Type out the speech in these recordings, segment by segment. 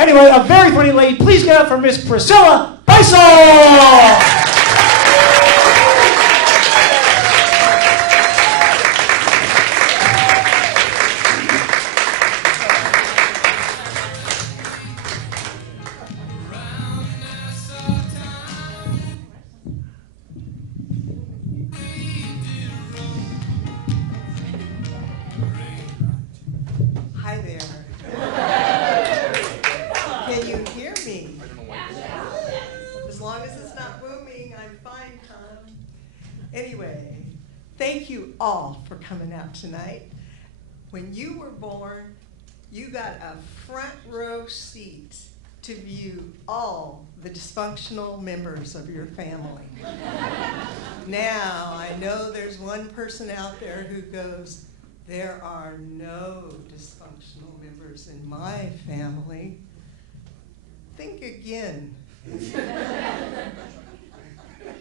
Anyway, a very funny lady. Please get up for Miss Priscilla Beissel! Hi there. Can you hear me? As long as it's not booming, I'm fine, Tom. Anyway, thank you all for coming out tonight. When you were born, you got a front row seat to view all the dysfunctional members of your family. Now, I know there's one person out there who goes, there are no dysfunctional members in my family. Think again.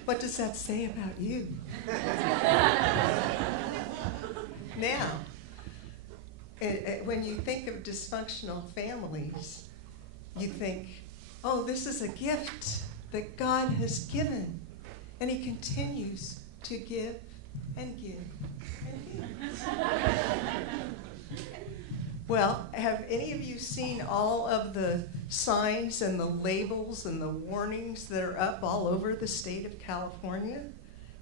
What does that say about you? Now, when you think of dysfunctional families, you think, oh, this is a gift that God has given, and He continues to give and give. Well, have any of you seen all of the signs and the labels and the warnings that are up all over the state of California?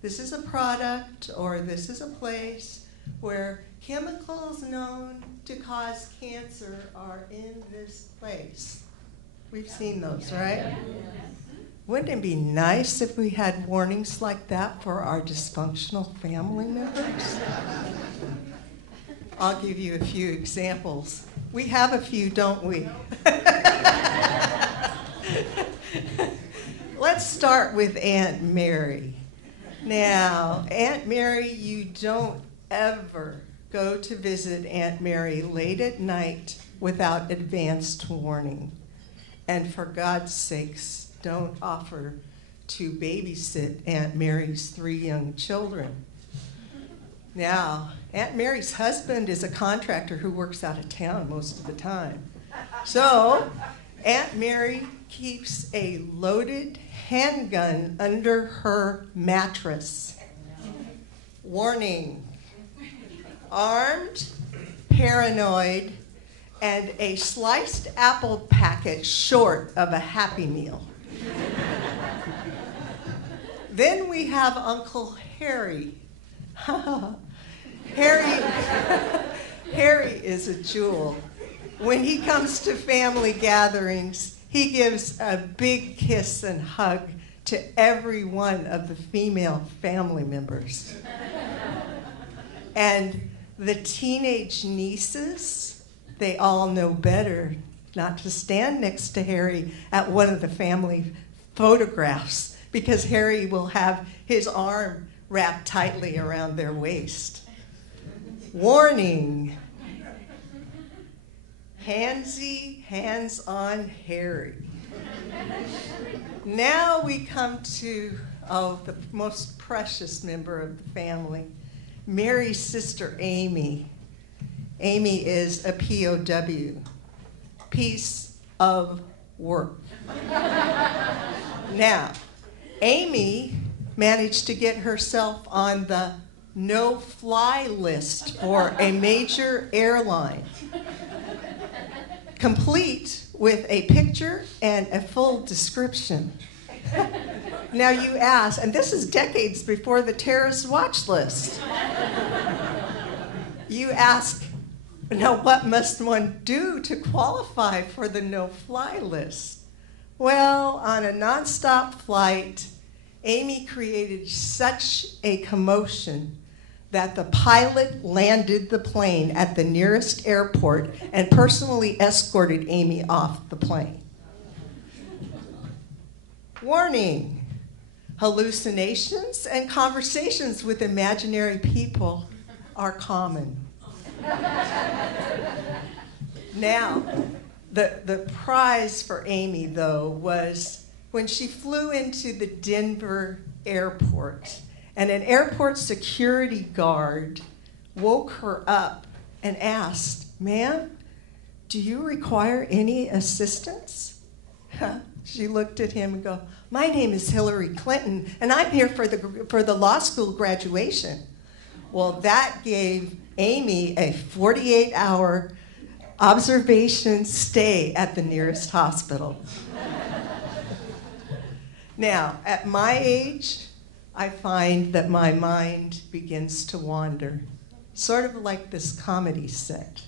This is a product, or this is a place where chemicals known to cause cancer are in this place. We've seen those, right? Wouldn't it be nice if we had warnings like that for our dysfunctional family members? I'll give you a few examples. We have a few, don't we? Let's start with Aunt Mary. Now, Aunt Mary, you don't ever go to visit Aunt Mary late at night without advanced warning. And for God's sakes, don't offer to babysit Aunt Mary's 3 young children. Now, Aunt Mary's husband is a contractor who works out of town most of the time. So, Aunt Mary keeps a loaded handgun under her mattress. Warning: armed, paranoid, and a sliced apple packet short of a Happy Meal. Then we have Uncle Harry. Harry is a jewel. When he comes to family gatherings, he gives a big kiss and hug to every one of the female family members. And the teenage nieces, they all know better not to stand next to Harry at one of the family photographs, because Harry will have his arm wrapped tightly around their waist. Warning: handsy, hands-on Harry. Now we come to, the most precious member of the family, Mary's sister Amy. Amy is a POW, piece of work. Now, Amy managed to get herself on the no-fly list for a major airline, complete with a picture and a full description. Now you ask, and this is decades before the terrorist watch list. You ask, now what must one do to qualify for the no-fly list? Well, on a nonstop flight, Amy created such a commotion that the pilot landed the plane at the nearest airport and personally escorted Amy off the plane. Warning: hallucinations and conversations with imaginary people are common. Now, the prize for Amy, though, was when she flew into the Denver airport, and an airport security guard woke her up and asked, "Ma'am, "Do you require any assistance?" She looked at him and go, "My name is Hillary Clinton, and I'm here for the law school graduation." Well, that gave Amy a 48-hour observation stay at the nearest hospital. Now, at my age, I find that my mind begins to wander, sort of like this comedy set.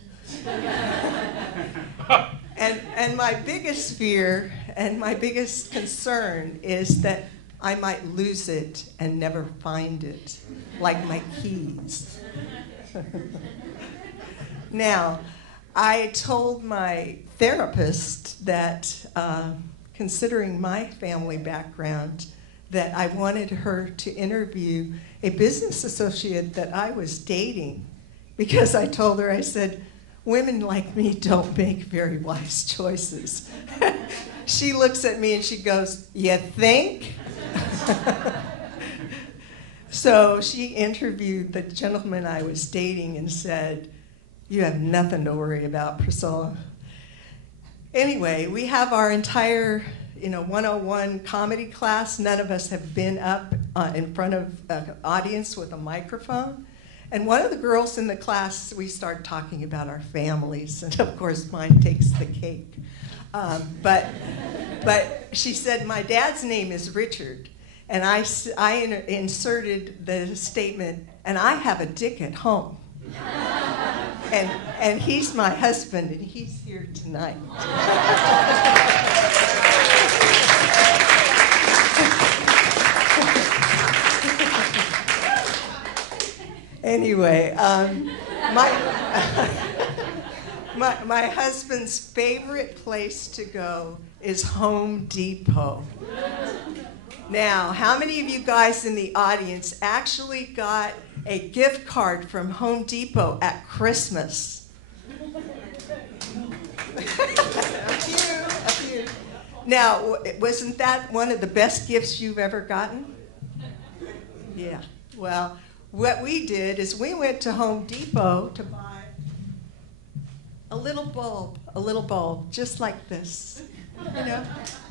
And my biggest fear and my biggest concern is that I might lose it and never find it, like my keys. Now, I told my therapist that, considering my family background, that I wanted her to interview a business associate that I was dating, because I told her, I said, "Women like me don't make very wise choices." She looks at me and she goes, "You think?" So she interviewed the gentleman I was dating and said, "You have nothing to worry about, Priscilla." Anyway, we have our entire 101 comedy class. None of us have been up in front of an audience with a microphone. And one of the girls in the class, we start talking about our families, and of course mine takes the cake. But she said, "My dad's name is Richard," and I inserted the statement, "and I have a dick at home." And he's my husband, and he's here tonight. Anyway, my husband's favorite place to go is Home Depot. Now, how many of you guys in the audience actually got a gift card from Home Depot at Christmas? A few. Now, wasn't that one of the best gifts you've ever gotten? Yeah. Well, what we did is we went to Home Depot to buy a little bulb, just like this.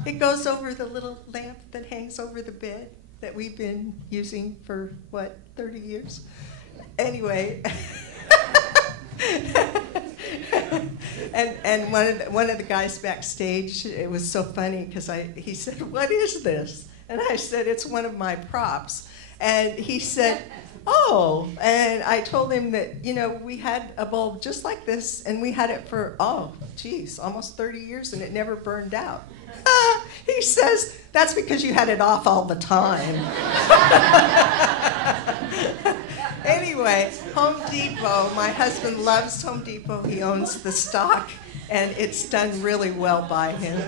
It goes over the little lamp that hangs over the bed that we've been using for, 30 years? Anyway. And one of the guys backstage, it was so funny because he said, "What is this?" And I said, "It's one of my props." And he said, "Oh," and I told him that, we had a bulb just like this, and we had it for, almost 30 years, and it never burned out. He says, "That's because you had it off all the time." Anyway, Home Depot, my husband loves Home Depot. He owns the stock, and it's done really well by him.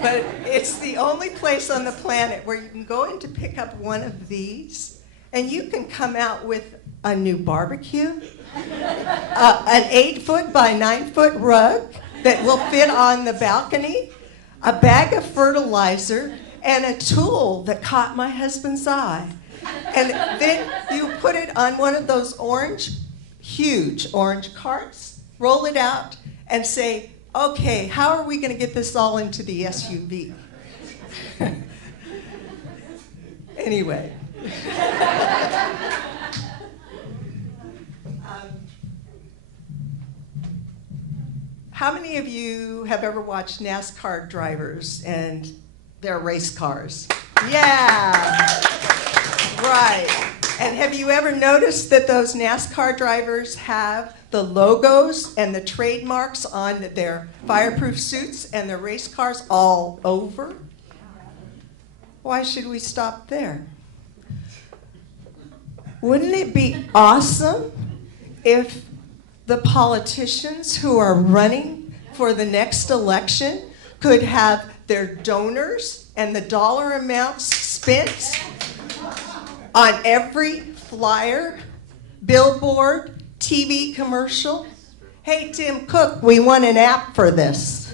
But it's the only place on the planet where you can go in to pick up one of these, and you can come out with a new barbecue, an 8-foot by 9-foot rug that will fit on the balcony, a bag of fertilizer, and a tool that caught my husband's eye. And then you put it on one of those huge orange carts, roll it out, and say, "Okay, how are we going to get this all into the SUV?" Anyway. How many of you have ever watched NASCAR drivers and their race cars? Yeah, right. And have you ever noticed that those NASCAR drivers have the logos and the trademarks on their fireproof suits and their race cars all over? Why should we stop there? Wouldn't it be awesome if the politicians who are running for the next election could have their donors and the dollar amounts spent on every flyer, billboard, TV commercial? "Hey, Tim Cook, we want an app for this."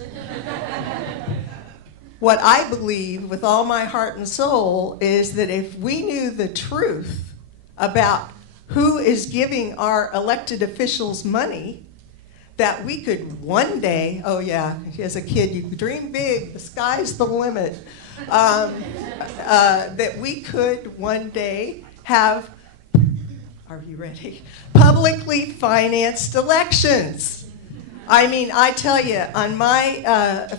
What I believe with all my heart and soul is that if we knew the truth about who is giving our elected officials money, that we could one day, oh yeah, as a kid, you dream big, the sky's the limit, that we could one day have, are you ready? Publicly financed elections. I mean, I tell you, on my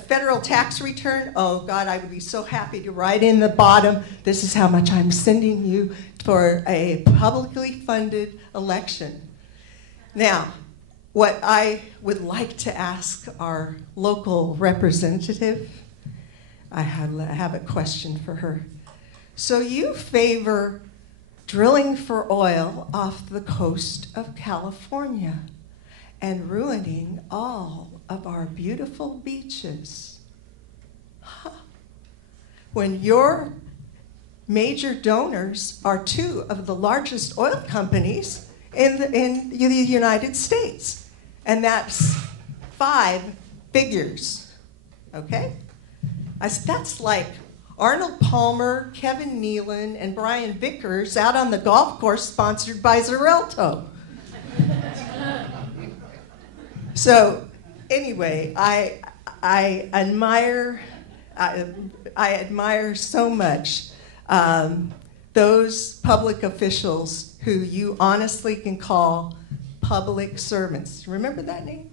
federal tax return, oh God, I would be so happy to write in the bottom, this is how much I'm sending you for a publicly funded election. Now, what I would like to ask our local representative, I have a question for her. So you favor drilling for oil off the coast of California and ruining all of our beautiful beaches. Huh. When your major donors are two of the largest oil companies in the United States, and that's 5 figures, okay? That's like Arnold Palmer, Kevin Nealon, and Brian Vickers out on the golf course sponsored by Xarelto. So anyway, I admire so much those public officials who you honestly can call public servants. Remember that name?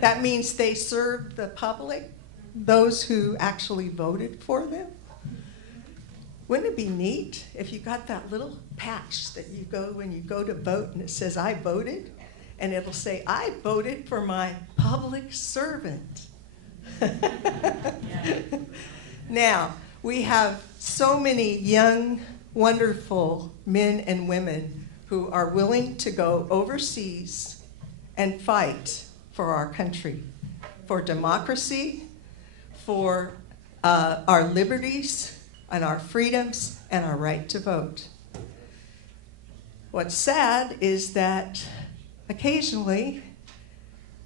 That means they serve the public, those who actually voted for them. Wouldn't it be neat if you got that little patch that you go when you go to vote and it says, I voted? And it'll say, I voted for my public servant. Now, we have so many young, wonderful men and women who are willing to go overseas and fight for our country, for democracy, for our liberties and our freedoms and our right to vote. What's sad is that occasionally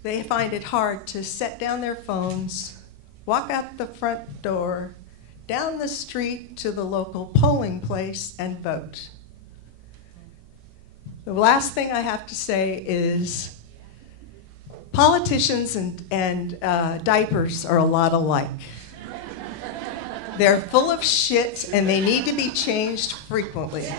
they find it hard to set down their phones, walk out the front door, down the street to the local polling place and vote. The last thing I have to say is politicians and diapers are a lot alike. They're full of shit and they need to be changed frequently.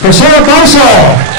Priscilla Beissel.